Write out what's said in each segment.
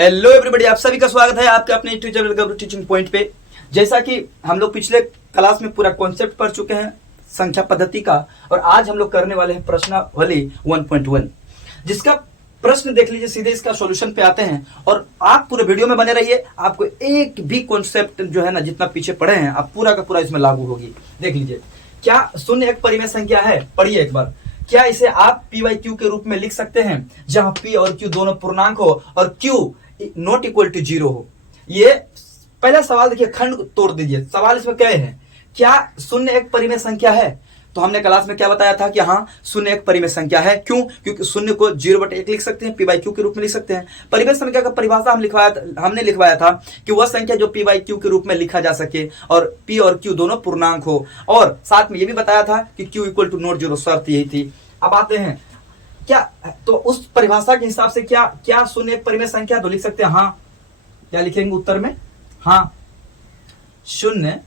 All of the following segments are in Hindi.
हेलो एवरीबॉडी, आप सभी का स्वागत है आपके अपने यूट्यूब चैनल गब्रू टीचिंग पॉइंट पे। जैसा कि हम लोग पिछले क्लास में पूरा कॉन्सेप्ट पढ़ चुके हैं संख्या पद्धति का, और आज हम लोग करने वाले हैं प्रश्नावली 1.1, जिसका प्रश्न देख लीजिए। सीधे इसका सॉल्यूशन पे आते हैं और आप पूरे वीडियो में बने रहिए। आपको एक भी कॉन्सेप्ट जो है ना, जितना पीछे पढ़े हैं आप पूरा का पूरा इसमें लागू होगी। देख लीजिए, क्या शून्य एक परिमेय संख्या है? पढ़िए एक बार। क्या इसे आप पी बाई क्यू के रूप में लिख सकते हैं, जहां पी और क्यू दोनों पूर्णांक हो और क्यू नॉट इक्वल टू 0 हो? ये पहला सवाल देखिए, खंड तोड़ दीजिए। सवाल इसमें क्या है, क्या शून्य एक परिमेय संख्या है? तो हमने क्लास में क्या बताया था कि हाँ, शून्य एक परिमेय संख्या है। क्यों? क्योंकि शून्य को 0/1 लिख सकते हैं, पी बाई क्यू के रूप में लिख सकते हैं। परिमेय संख्या का परिभाषा हमने लिखवाया था कि वह संख्या जो पी बाई क्यू के रूप में लिखा जा सके और पी और क्यू दोनों पूर्णांक हो, और साथ में ये भी बताया था कि क्यू इक्वल टू नॉट 0, शर्त यही थी। अब आते हैं क्या, तो उस परिभाषा के हिसाब से क्या शून्य एक परिमेय संख्या? तो लिख सकते हैं हाँ। क्या लिखेंगे उत्तर में? हाँ, शून्य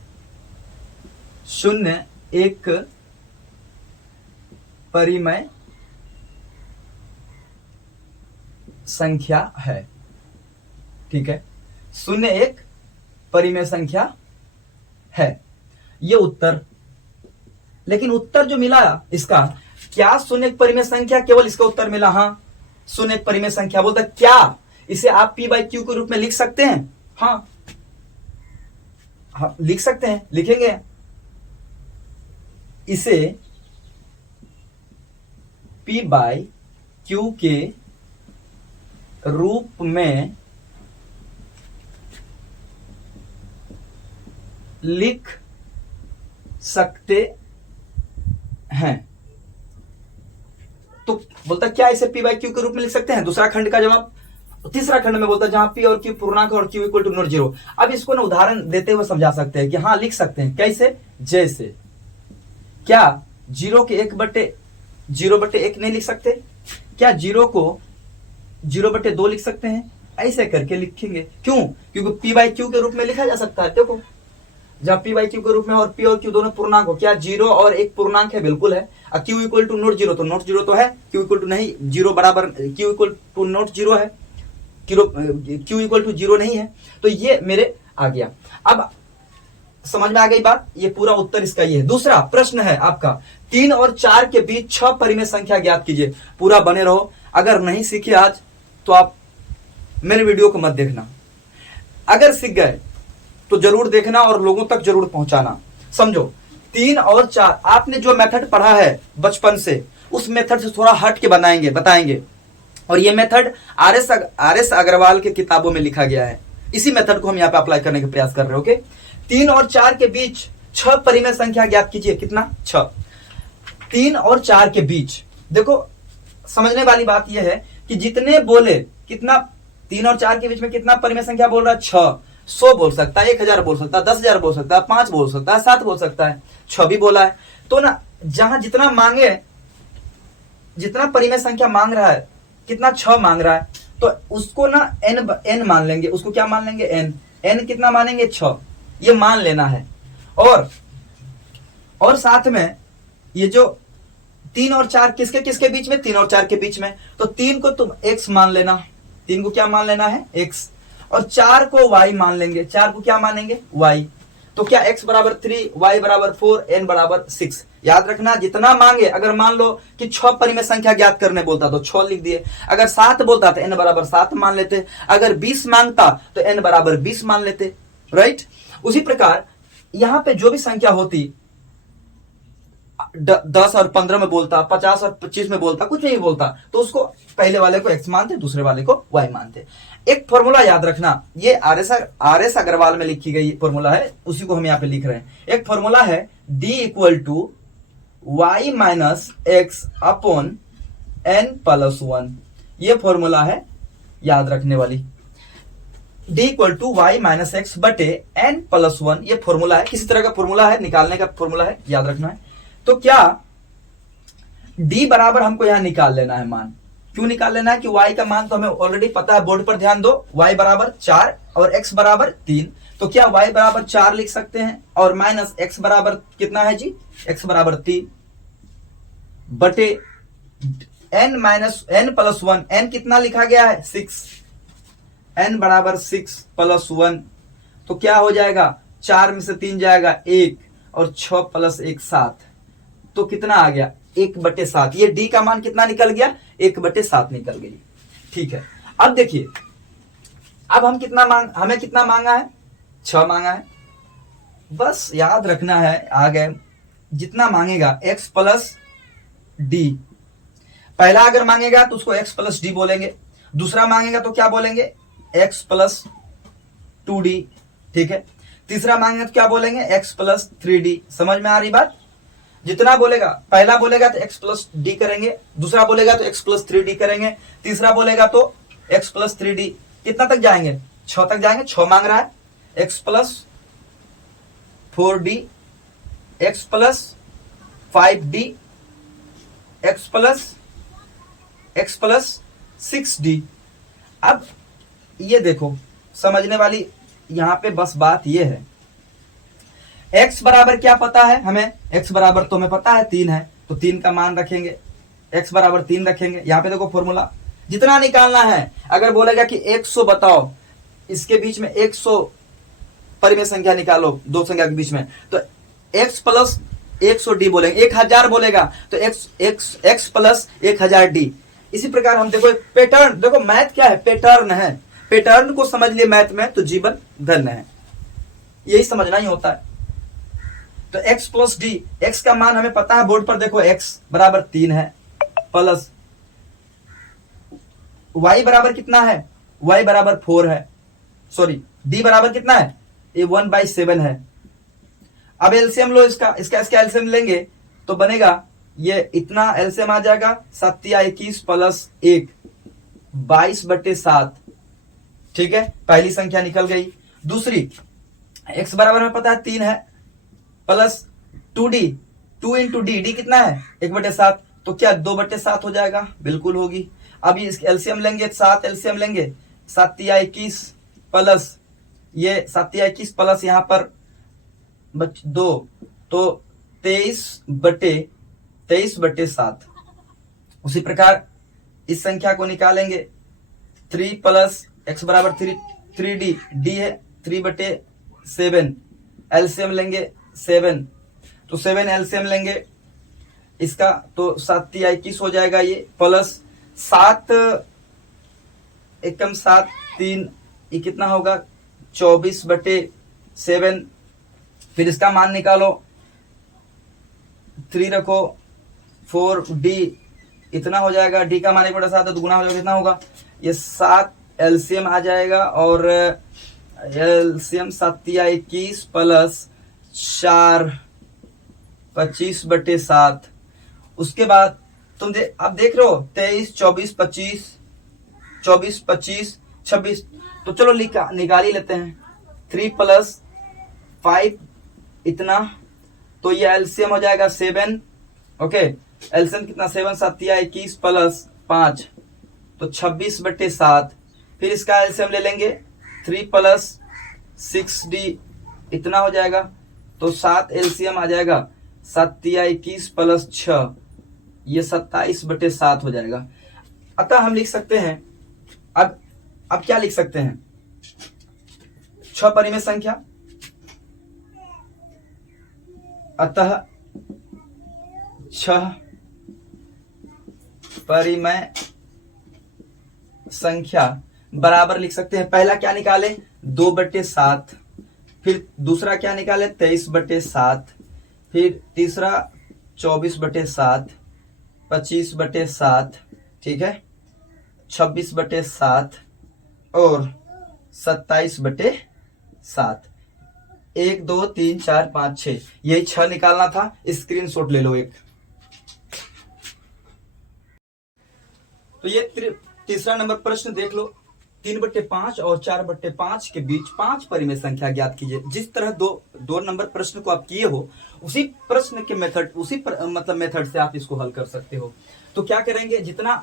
एक परिमेय संख्या है। ठीक है, शून्य एक परिमेय संख्या है, ये उत्तर। लेकिन उत्तर जो मिला इसका, क्या शून्य एक परिमेय संख्या? केवल इसका उत्तर मिला हाँ, शून्य एक परिमेय संख्या। बोलता क्या इसे आप पी बाई क्यू के रूप में लिख सकते हैं? हाँ, लिख सकते हैं। लिखेंगे इसे पी बाई क्यू के रूप में लिख सकते हैं। तो बोलता क्या इसे पी बाई क्यू के रूप में लिख सकते हैं? दूसरा खंड का जवाब। तीसरा खंड में बोलता जहां पी और क्यू पूर्णांक और क्यू इक्वल टू नॉट 0। अब इसको ना उदाहरण देते हुए समझा सकते हैं कि हाँ, लिख सकते हैं। कैसे? जैसे क्या 0 के 0/1 नहीं लिख सकते? क्या 0 को 0/2 लिख सकते हैं? ऐसे करके लिखेंगे। क्यों? क्योंकि पी बाई क्यू के रूप में लिखा जा सकता है। देखो, जब पी बाई क्यू के रूप में और पी और क्यू दोनों पूर्णांक हो, क्या 0 और 1 पूर्णांक है? बिल्कुल है। क्यू इक्वल टू नॉट 0, तो नॉट 0 तो है, क्यू इक्वल टू नहीं, 0 बराबर क्यू इक्वल टू नॉट 0 है, क्यू इक्वल टू 0 नहीं है। तो ये मेरे आ गया। अब समझ में आ गई बात? ये पूरा उत्तर इसका ये है। दूसरा प्रश्न है आपका, 3 और 4 के बीच 6 परिमेय संख्या ज्ञात कीजिए। पूरा बने रहो। अगर नहीं सीखे आज तो आप मेरे वीडियो को मत देखना। अगर सीख गए तो जरूर देखना और लोगों तक जरूर पहुंचाना। समझो, 3 और 4 आपने जो मेथड पढ़ा है बचपन से, उस मेथड से थोड़ा हट के बताएंगे। और ये मेथड आर एस अग्रवाल के किताबों में लिखा गया है। इसी मेथड को हम यहाँ पे अप्लाई करने का प्रयास कर रहे हैं। ओके, 3 और 4 के बीच 6 परिमेय संख्या ज्ञात कीजिए। कितना? 6। 3 और 4 के बीच, देखो समझने वाली बात यह है कि जितने बोले, कितना 3 और 4 के बीच में कितना परिमेय संख्या बोल रहा है? 6। 100 बोल सकता है, 1000 बोल सकता है, 10,000 बोल सकता है, 5 बोल सकता है, 7 बोल सकता है, 6 भी बोला है। तो ना, जहां जितना मांगे, जितना परिमेय संख्या मांग रहा है, कितना 6 मांग रहा है, तो उसको ना n मान लेंगे। उसको क्या मान लेंगे? n कितना मानेंगे? 6। ये मान लेना है। और साथ में ये जो 3 और 4 किसके बीच में? 3 और 4 के बीच में। तो 3 को तुम x मान लेना। 3 को क्या मान लेना है? x। और 4 को y मान लेंगे। 4 को क्या मानेंगे? y। तो क्या x बराबर 3, y बराबर 4, n बराबर 6। याद रखना, जितना मांगे, अगर मान लो कि 6 परिमेय संख्या ज्ञात करने बोलता तो 6 लिख दिए। अगर 7 बोलता तो n बराबर 7 मान लेते। अगर 20 मांगता तो n बराबर 20 मान लेते। राइट? उसी प्रकार यहां पे जो भी संख्या होती, 10 और 15 में बोलता, 50 और 25 में बोलता, कुछ नहीं बोलता, तो उसको पहले वाले को x मानते, दूसरे वाले को y मानते। एक फॉर्मूला याद रखना, ये आर एस अग्रवाल में लिखी गई फॉर्मूला है, उसी को हम यहाँ पे लिख रहे हैं। एक फॉर्मूला है d equal to y minus x upon n+1। ये फॉर्मूला है याद रखने वाली। d equal to y minus x बटे n+1, ये फॉर्मूला है। किसी तरह का फॉर्मूला है, निकालने का फॉर्मूला है, याद रखना है। तो क्या d बराबर हमको यहां निकाल लेना है मान। क्यों निकाल लेना है? कि y का मान तो हमें ऑलरेडी पता है, बोर्ड पर ध्यान दो। y बराबर 4 और x बराबर 3। तो क्या y बराबर 4 लिख सकते हैं और माइनस x बराबर कितना है जी? x बराबर 3 बटे n+1। n कितना लिखा गया है? 6। n बराबर 6 प्लस 1, तो क्या हो जाएगा, 4 में से 3 जाएगा 1 और 6 प्लस 1 7, तो कितना आ गया 1/7। ये d का मान कितना निकल गया, 1/7 निकल गई। ठीक है, अब देखिए, अब हमें कितना मांगा है, 6 मांगा है। बस याद रखना है, आ गए, जितना मांगेगा x प्लस डी, पहला अगर मांगेगा तो उसको x प्लस डी बोलेंगे, दूसरा मांगेगा तो क्या बोलेंगे, x प्लस 2d। ठीक है, तीसरा मांगेगा तो क्या बोलेंगे, x प्लस 3d। समझ में आ रही बात, जितना बोलेगा, पहला बोलेगा तो x प्लस डी करेंगे, दूसरा बोलेगा तो x प्लस 3d करेंगे, तीसरा बोलेगा तो x प्लस 3d। कितना तक जाएंगे, 6 तक जाएंगे। 6 मांग रहा है, x plus 4d, x plus 5d, x plus 6d। अब ये देखो, समझने वाली यहां पे बस बात ये है, x बराबर क्या पता है हमें, x बराबर तो हमें पता है 3 है, तो 3 का मान रखेंगे, x बराबर 3 रखेंगे। यहां पे देखो फॉर्मूला, जितना निकालना है, अगर बोलेगा कि 100 बताओ, इसके बीच में 100 परिमेय संख्या निकालो, दो संख्या के बीच में, तो x प्लस 100d बोलेंगे। 1000 बोलेगा तो x प्लस 1000d। इसी प्रकार हम देखो पैटर्न, देखो मैथ क्या है, पैटर्न है, पैटर्न को समझ लिए मैथ में तो जीवन धन्य है, यही समझना ही होता है। तो x प्लस डी, x का मान हमें पता है, बोर्ड पर देखो x बराबर 3 है, प्लस y बराबर कितना है, y बराबर 4 है, सॉरी d बराबर कितना है, ये 1/7 है। अब एलसीएम लो, इसका एलसीएम लेंगे तो बनेगा ये इतना, एलसीएम आ जाएगा 7 या 21 प्लस 1 22/7। ठीक है, पहली संख्या निकल गई। दूसरी x बराबर में पता है 3 है, प्लस 2d, 2 इंटू डी कितना है 1/7, तो क्या 2/7 हो जाएगा, बिल्कुल होगी। अभी इसके एलसीएम लेंगे, 7 एलसीएम लेंगे, 7 या 21 प्लस ये 7 या 21 प्लस यहाँ पर 2, तो 23/7। उसी प्रकार इस संख्या को निकालेंगे, 3 प्लस x बराबर 3d, d है 3/7, एलसीएम लेंगे 7, तो 7 एलसीएम लेंगे इसका, तो 7 या 21 हो जाएगा ये, प्लस 7 एकम 7 3, ये कितना होगा 24/7। फिर इसका मान निकालो, 3 रखो, 4d इतना हो जाएगा, d का मान 1/7 तो गुना हो जाएगा, कितना होगा ये 7 एलसीएम आ जाएगा, और एलसीएम 7 या 21 प्लस 4 25/7। उसके बाद तुम अब देख रहे हो 23 24 25 24 25 26, तो चलो निकाल ही लेते हैं। 3 प्लस 5 इतना, तो ये एलसीएम हो जाएगा 7। ओके, एलसीएम कितना 7 7 या 21 प्लस 5, तो 26/7। फिर इसका एलसीएम ले लेंगे, 3 प्लस 6d इतना हो जाएगा, तो 7 एलसीएम आ जाएगा, 7 या 21 प्लस 6, ये 27/7 हो जाएगा। अतः हम लिख सकते हैं, अब क्या लिख सकते हैं, 6 परिमेय संख्या, अतः 6 परिमेय संख्या बराबर लिख सकते हैं, पहला क्या निकाले 2/7, फिर दूसरा क्या निकाले 23/7, फिर तीसरा 24/7, 25/7, ठीक है 26/7 और 27/7। 1 2 3 4 5 6, यही 6 निकालना था। स्क्रीनशॉट ले लो एक। तो ये तीसरा नंबर प्रश्न देख लो, 3/5 और 4/5 के बीच 5 परिमेय संख्या ज्ञात कीजिए। जिस तरह दो नंबर प्रश्न को आप किए हो, उसी प्रश्न के मतलब मेथड से आप इसको हल कर सकते हो। तो क्या करेंगे, जितना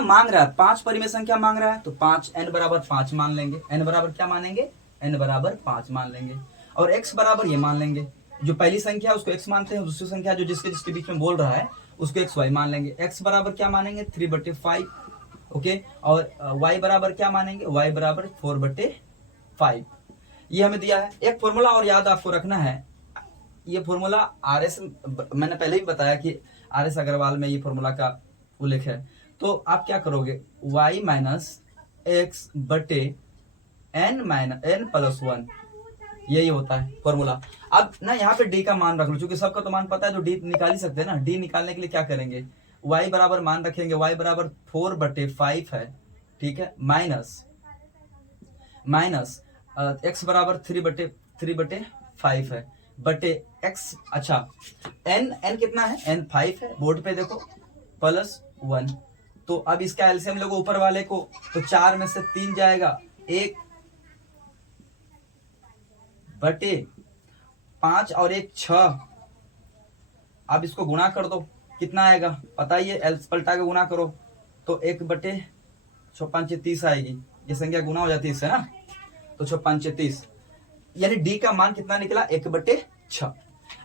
मांग रहा है, 5 परिमेय संख्या मांग रहा है, तो 5 n बराबर 5 मान लेंगे। n बराबर क्या मानेंगे, n बराबर 5 मान लेंगे, और x बराबर ये मान लेंगे। जो पहली संख्या है उसको x मानते हैं, दूसरी संख्या जो जिसके बीच में बोल रहा है उसको xy मान लेंगे। x बराबर क्या मानेंगे 3/5, ओके। और y बराबर क्या मानेंगे, y बराबर 4/5 ये हमें दिया है। एक फॉर्मूला और याद आपको रखना है, ये फॉर्मूला RS मैंने पहले ही बताया कि RS अग्रवाल में ये फॉर्मूला का उल्लेख है। तो आप क्या करोगे, y माइनस एक्स बटे n प्लस 1, यही होता है फॉर्मूला। अब ना यहाँ पे d का मान रख लो, क्योंकि सबका तो मान पता है, तो d निकाल ही सकते हैं ना। d निकालने के लिए क्या करेंगे, y बराबर मान रखेंगे, y बराबर 4/5 है, ठीक है, माइनस x बराबर 3/5 है, बटे x, अच्छा n कितना है, n 5 है, बोर्ड पे देखो, प्लस 1। तो अब इसका एलसीएम लोगो ऊपर वाले को, तो 4 में से 3 जाएगा, 1 बटे 5 और 1 6। अब इसको गुणा कर दो, कितना आएगा पता ही है, एल पलटा के गुणा करो तो 1/6 आएगी। ये संख्या गुणा हो जाती है इससे ना, तो 6 यानी डी का मान कितना निकला, 1/6।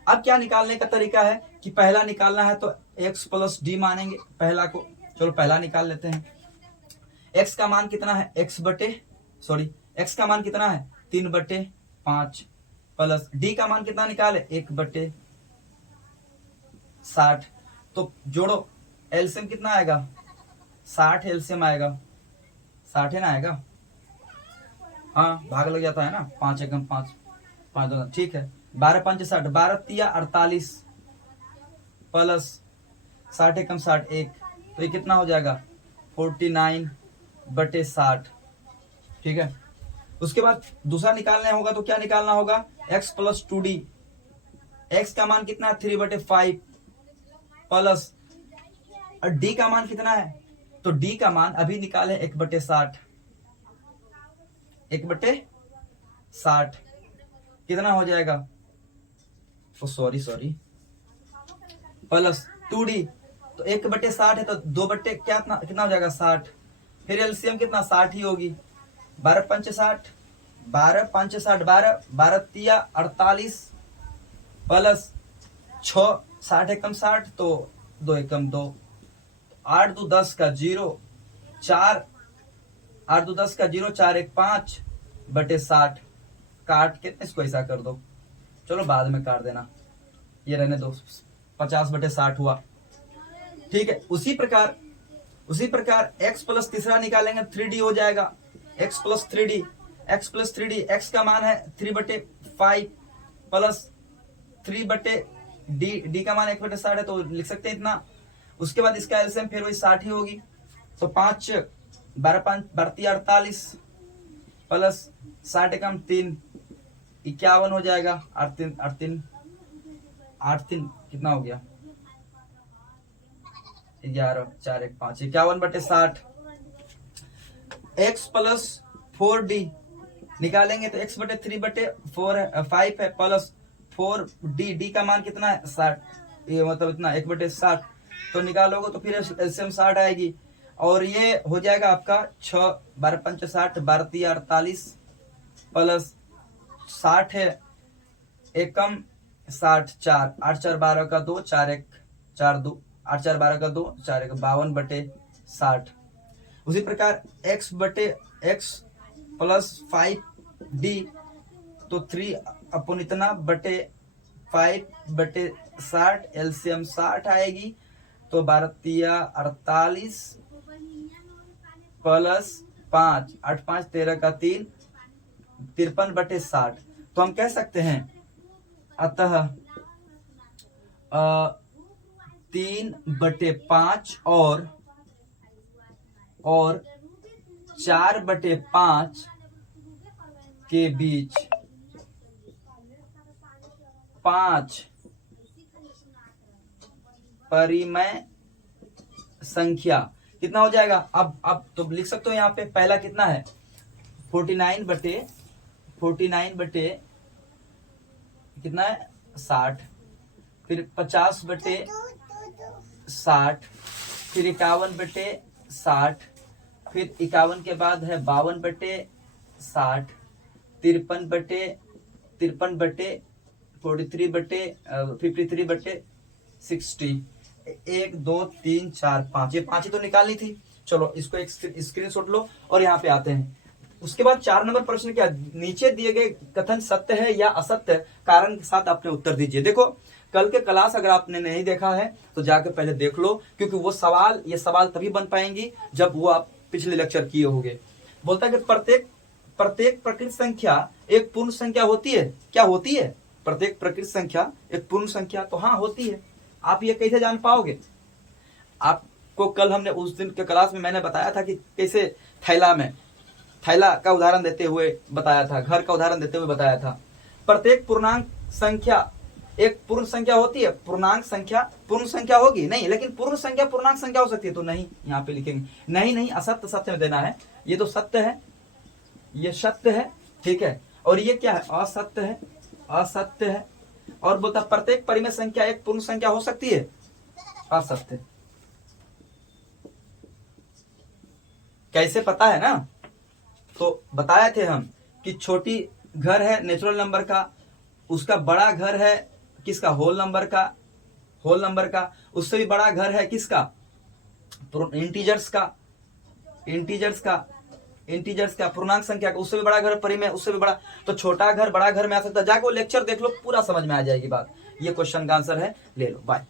अब क्या निकालने का तरीका है कि पहला निकालना है तो x प्लस डी मानेंगे पहला को। चलो पहला निकाल लेते हैं। x का मान कितना है, x का मान कितना है 3/5 प्लस डी का मान कितना निकाले 1/60। तो जोड़ो, एलसीएम कितना आएगा 60, एलसीएम आएगा 60 है ना आएगा, हाँ भाग लग जाता है ना, 5 एकम 5, 5 2, ठीक है, 12 5 60, 12 तिया 48 प्लस 60 एकम 60 1, तो ये कितना हो जाएगा 49/60, ठीक है। उसके बाद दूसरा निकालना होगा, तो क्या निकालना होगा, x प्लस 2d, x का मान कितना है 3/5 प्लस d का मान कितना है, तो d का मान अभी निकाले 1/60, 1/60 कितना हो जाएगा, सॉरी प्लस 2d, तो 1/60 है तो 2 बट्टे कितना हो जाएगा 60, फिर एलसीएम कितना 60 ही होगी, 12 5 60, 12 5 60, 12 तिया 48 प्लस 6, 60 एकम 60, तो 2 एकम 2, 8 2 10 का 0, 4 8 2 10 का 0, 4 1 5/60, काट के इसको ऐसा कर दो, चलो बाद में काट देना, ये रहने दो, 50/60 हुआ, ठीक है। उसी प्रकार x प्लस तीसरा निकालेंगे 3d हो जाएगा, x प्लस 3d, x का मान है 3/5 प्लस 3/d का मान 1/60 है, तो लिख सकते हैं इतना। उसके बाद इसका एलसीएम फिर वही 60 ही होगी, तो 5 12 5 48 प्लस 60 एकम 3 51 हो जाएगा, 8 3 कितना हो गया 11 4 1 5, 51/60। x प्लस 4d निकालेंगे तो x/3/5 है प्लस 4d का मान कितना है 60, ये मतलब इतना 1/60, तो निकालोगे तो फिर एलसीएम 60 आएगी, और ये हो जाएगा आपका 6 12 5 60, 12 3 48 प्लस 60 है एकम 60, 4 8 4 12 का 2, 4 1 4 2, 8 4 12 का 2, 4 1 52/60। उसी प्रकार x प्लस 5d, तो 3 इतना बटे 5/60, एलसीएम 60 आएगी, तो 12 तिया 48 प्लस 5 8 5 13 का 3 53/60। तो हम कह सकते हैं अतः 3/5 और 4/5 के बीच 5 परिमेय संख्या कितना हो जाएगा। अब तो लिख सकते हो यहाँ पे पहला कितना है 49 बटे कितना है 60, फिर 50/60, फिर 51/60, फिर 51 के बाद है 52/60, 53/60, 1 2 3 4 5, ये 5 ही तो निकालनी थी। चलो इसको एक स्क्रीनशॉट लो और यहाँ पे आते हैं। उसके बाद 4 नंबर प्रश्न क्या, नीचे दिए गए कथन सत्य है या असत्य, कारण के साथ आपने उत्तर दीजिए। देखो कल के क्लास अगर आपने नहीं देखा है तो जाकर पहले देख लो, क्योंकि वो सवाल, ये सवाल तभी बन पाएंगी जब वो आप पिछले लेक्चर किए होंगे। बोलता है कि प्रत्येक प्रकृत संख्या एक पूर्ण संख्या होती है। क्या होती है? प्रत्येक प्रकृत संख्या एक पूर्ण संख्या, तो हाँ होती है। आप ये कैसे जान पाओगे? आपको कल हमने उस दिन के क्लास में मैंने बताया था कि कैसे थैला का उदाहरण देते हुए बताया था, घर का उदाहरण देते हुए बताया था। प्रत्येक पूर्णांक संख्या एक पूर्ण संख्या होती है। पूर्णांक संख्या पूर्ण संख्या होगी नहीं, लेकिन पूर्ण संख्या पूर्णांक संख्या हो सकती है, तो नहीं, यहाँ पे लिखेंगे नहीं, असत्य सत्य में देना है। ये तो सत्य है, ये सत्य है, ठीक है, और ये क्या है? असत्य है, असत्य है। और बोलता प्रत्येक परिमेय संख्या एक पूर्ण संख्या हो सकती है, असत्य। कैसे पता है ना? तो बताए थे हम कि छोटी घर है नेचुरल नंबर का, उसका बड़ा घर है किसका? होल नंबर का, उससे भी बड़ा घर है किसका? इंटीजर्स का, पूर्णांक संख्या का, उससे भी बड़ा घर परिमेय, उससे भी बड़ा। तो छोटा घर बड़ा घर में आ सकता है, जाके वो लेक्चर देख लो, पूरा समझ में आ जाएगी बात। ये क्वेश्चन का आंसर है, ले लो, बाय।